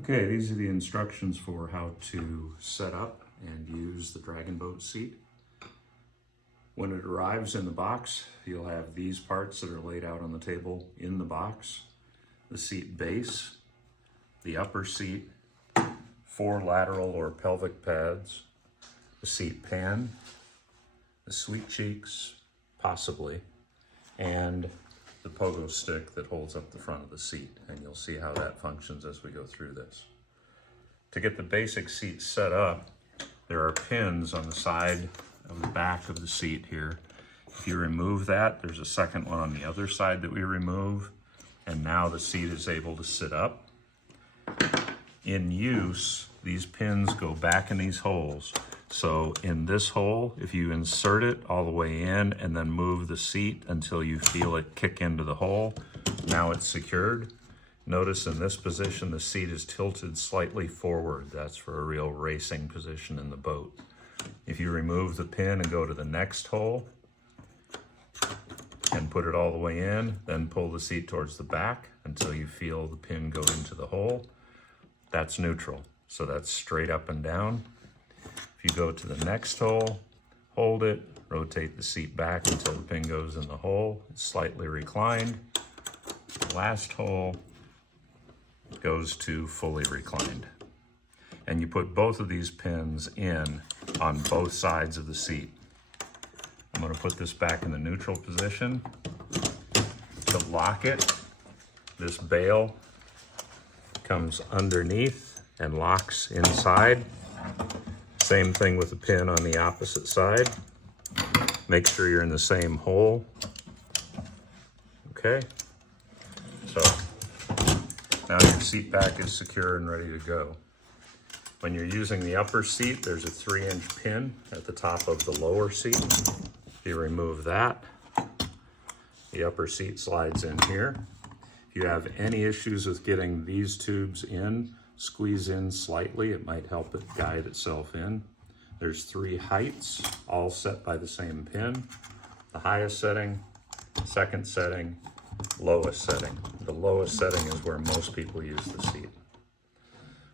Okay, these are the instructions for how to set up and use the Dragonboat seat. When it arrives in the box, you'll have these parts that are laid out on the table in the box. The seat base, the upper seat, 4 lateral or pelvic pads, the seat pan, the sweet cheeks, possibly, and the pogo stick that holds up the front of the seat, and you'll see how that functions as we go through this. To get the basic seat set up, there are pins on the side of the back of the seat here. If you remove that, there's a second one on the other side that we remove, and now the seat is able to sit up. In use, these pins go back in these holes. So in this hole, if you insert it all the way in and then move the seat until you feel it kick into the hole, now it's secured. Notice in this position, the seat is tilted slightly forward. That's for a real racing position in the boat. If you remove the pin and go to the next hole and put it all the way in, then pull the seat towards the back until you feel the pin go into the hole, that's neutral. So that's straight up and down. If you go to the next hole, hold it, rotate the seat back until the pin goes in the hole, it's slightly reclined. The last hole goes to fully reclined. And you put both of these pins in on both sides of the seat. I'm going to put this back in the neutral position. To lock it, this bail comes underneath and locks inside. Same thing with the pin on the opposite side. Make sure you're in the same hole. Okay, so now your seat back is secure and ready to go. When you're using the upper seat, there's a 3-inch pin at the top of the lower seat. If you remove that, the upper seat slides in here. If you have any issues with getting these tubes in, squeeze in slightly. It might help it guide itself in. There's 3 heights, all set by the same pin. The highest setting, second setting, lowest setting. The lowest setting is where most people use the seat.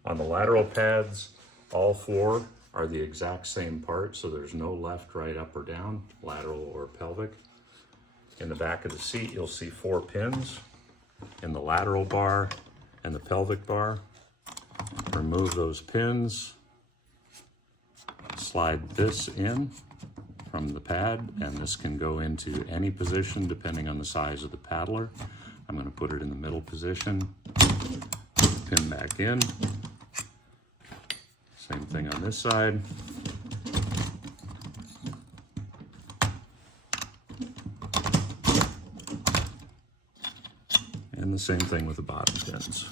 On the lateral pads, all 4 are the exact same part, so there's no left, right, up, or down, lateral or pelvic. In the back of the seat, you'll see 4 pins in the lateral bar and the pelvic bar. Remove those pins, slide this in from the pad, and this can go into any position depending on the size of the paddler. I'm going to put it in the middle position, pin back in. Same thing on this side. And the same thing with the bottom pins.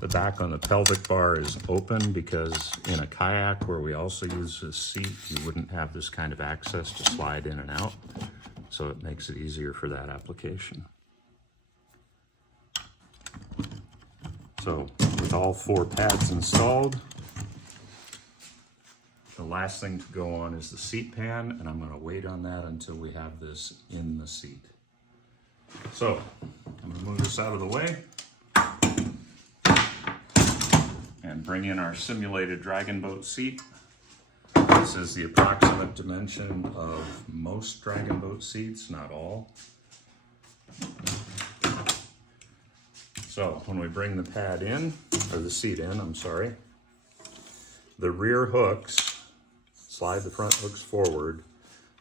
The back on the pelvic bar is open because in a kayak where we also use this seat, you wouldn't have this kind of access to slide in and out. So it makes it easier for that application. So with all 4 pads installed, the last thing to go on is the seat pan, and I'm going to wait on that until we have this in the seat. So I'm going to move this out of the way and bring in our simulated Dragonboat seat. This is the approximate dimension of most Dragonboat seats, not all. So when we bring the pad in, or the seat in, I'm sorry, the rear hooks, slide the front hooks forward,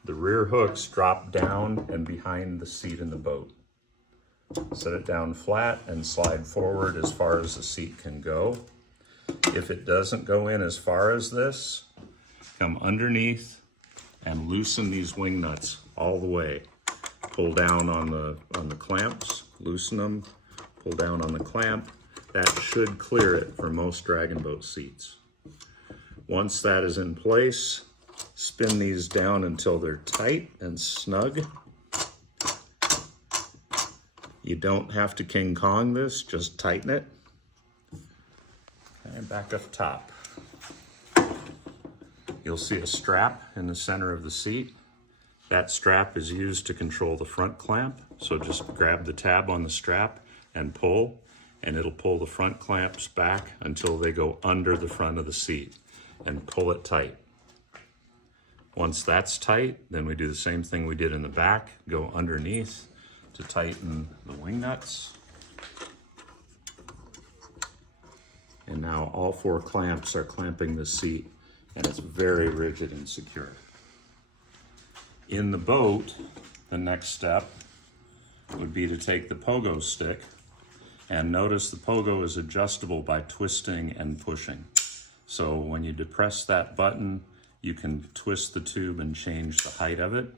the rear hooks drop down and behind the seat in the boat. Set it down flat and slide forward as far as the seat can go. If it doesn't go in as far as this, come underneath and loosen these wing nuts all the way. Pull down on the clamps, loosen them, pull down on the clamp. That should clear it for most Dragonboat seats. Once that is in place, spin these down until they're tight and snug. You don't have to King Kong this, just tighten it. And back up top. You'll see a strap in the center of the seat. That strap is used to control the front clamp. So just grab the tab on the strap and pull, and it'll pull the front clamps back until they go under the front of the seat, and pull it tight. Once that's tight, then we do the same thing we did in the back, go underneath to tighten the wing nuts. And now all 4 clamps are clamping the seat, and it's very rigid and secure. In the boat, the next step would be to take the pogo stick, and notice the pogo is adjustable by twisting and pushing. So when you depress that button, you can twist the tube and change the height of it.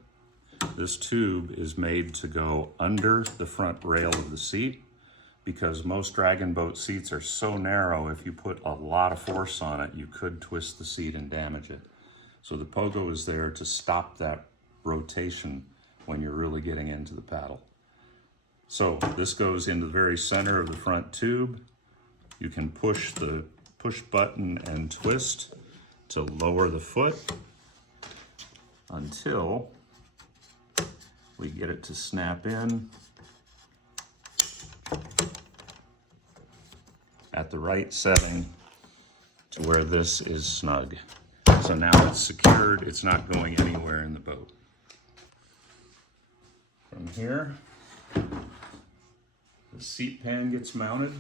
This tube is made to go under the front rail of the seat, because most Dragonboat seats are so narrow, if you put a lot of force on it, you could twist the seat and damage it. So the pogo is there to stop that rotation when you're really getting into the paddle. So this goes into the very center of the front tube. You can push the push button and twist to lower the foot until we get it to snap in at the right setting to where this is snug. So now it's secured, it's not going anywhere in the boat. From here, the seat pan gets mounted.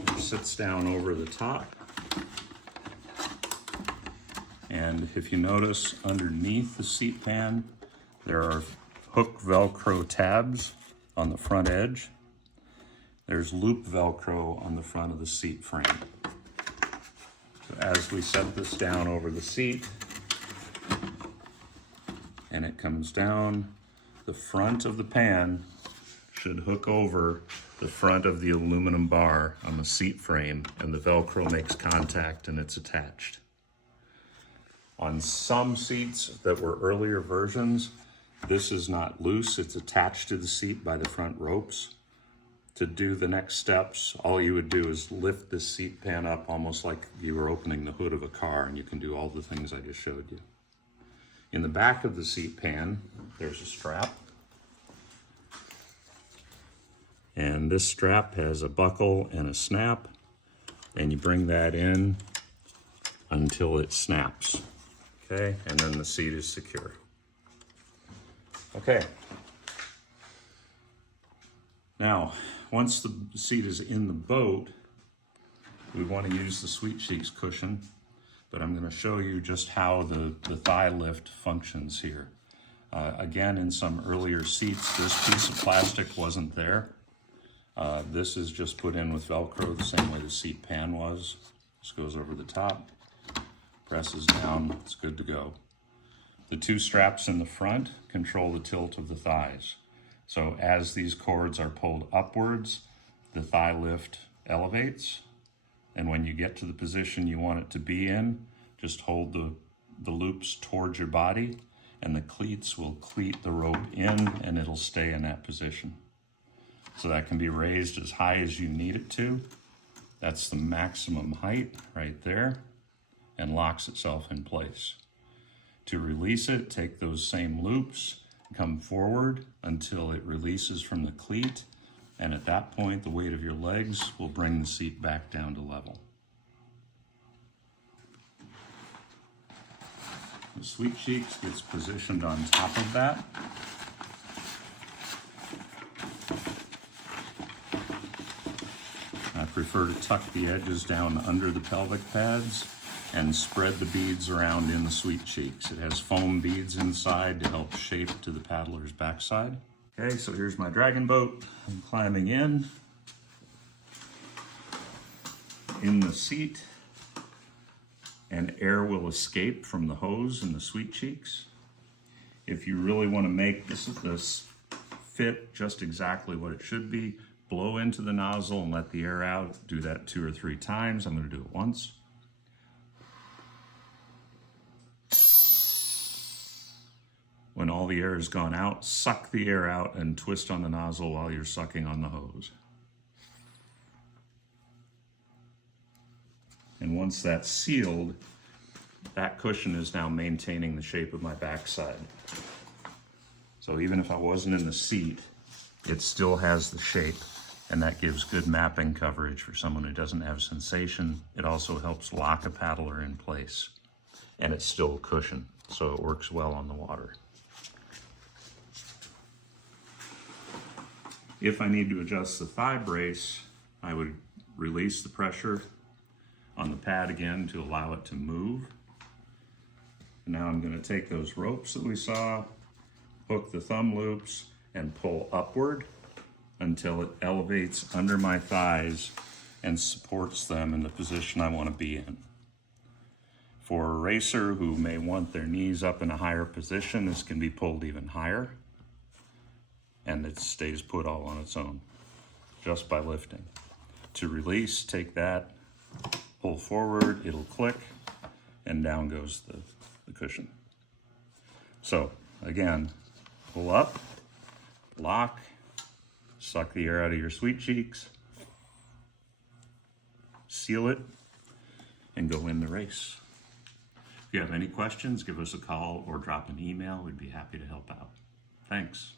It sits down over the top. And if you notice underneath the seat pan, there are hook Velcro tabs on the front edge. There's loop Velcro on the front of the seat frame. So as we set this down over the seat, and it comes down, the front of the pan should hook over the front of the aluminum bar on the seat frame, and the Velcro makes contact and it's attached. On some seats that were earlier versions, this is not loose, it's attached to the seat by the front ropes. To do the next steps, all you would do is lift this seat pan up almost like you were opening the hood of a car, and you can do all the things I just showed you. In the back of the seat pan, there's a strap. And this strap has a buckle and a snap, and you bring that in until it snaps. Okay, and then the seat is secure. Okay. Now, once the seat is in the boat, we want to use the Sweet Cheeks cushion, but I'm going to show you just how the thigh lift functions here. Again, in some earlier seats, this piece of plastic wasn't there. This is just put in with Velcro the same way the seat pan was. This goes over the top, presses down, it's good to go. The 2 straps in the front control the tilt of the thighs. So as these cords are pulled upwards, the thigh lift elevates. And when you get to the position you want it to be in, just hold the loops towards your body, and the cleats will cleat the rope in, and it'll stay in that position. So that can be raised as high as you need it to. That's the maximum height right there, and locks itself in place. To release it, take those same loops, come forward until it releases from the cleat, and at that point the weight of your legs will bring the seat back down to level. The Sweet Cheeks gets positioned on top of that. I prefer to tuck the edges down under the pelvic pads and spread the beads around in the Sweet Cheeks. It has foam beads inside to help shape to the paddler's backside. Okay, so here's my Dragonboat. I'm climbing in the seat, and air will escape from the hose in the Sweet Cheeks. If you really want to make this fit just exactly what it should be, blow into the nozzle and let the air out. Do that 2 or 3 times. I'm going to do it once. When all the air has gone out, suck the air out and twist on the nozzle while you're sucking on the hose. And once that's sealed, that cushion is now maintaining the shape of my backside. So even if I wasn't in the seat, it still has the shape, and that gives good mapping coverage for someone who doesn't have sensation. It also helps lock a paddler in place, and it's still a cushion, so it works well on the water. If I need to adjust the thigh brace, I would release the pressure on the pad again to allow it to move. And now I'm going to take those ropes that we saw, hook the thumb loops, and pull upward until it elevates under my thighs and supports them in the position I want to be in. For a racer who may want their knees up in a higher position, this can be pulled even higher, and it stays put all on its own, just by lifting. To release, take that, pull forward, it'll click, and down goes the cushion. So, again, pull up, lock, suck the air out of your sweet cheeks, seal it, and go win the race. If you have any questions, give us a call or drop an email. We'd be happy to help out. Thanks.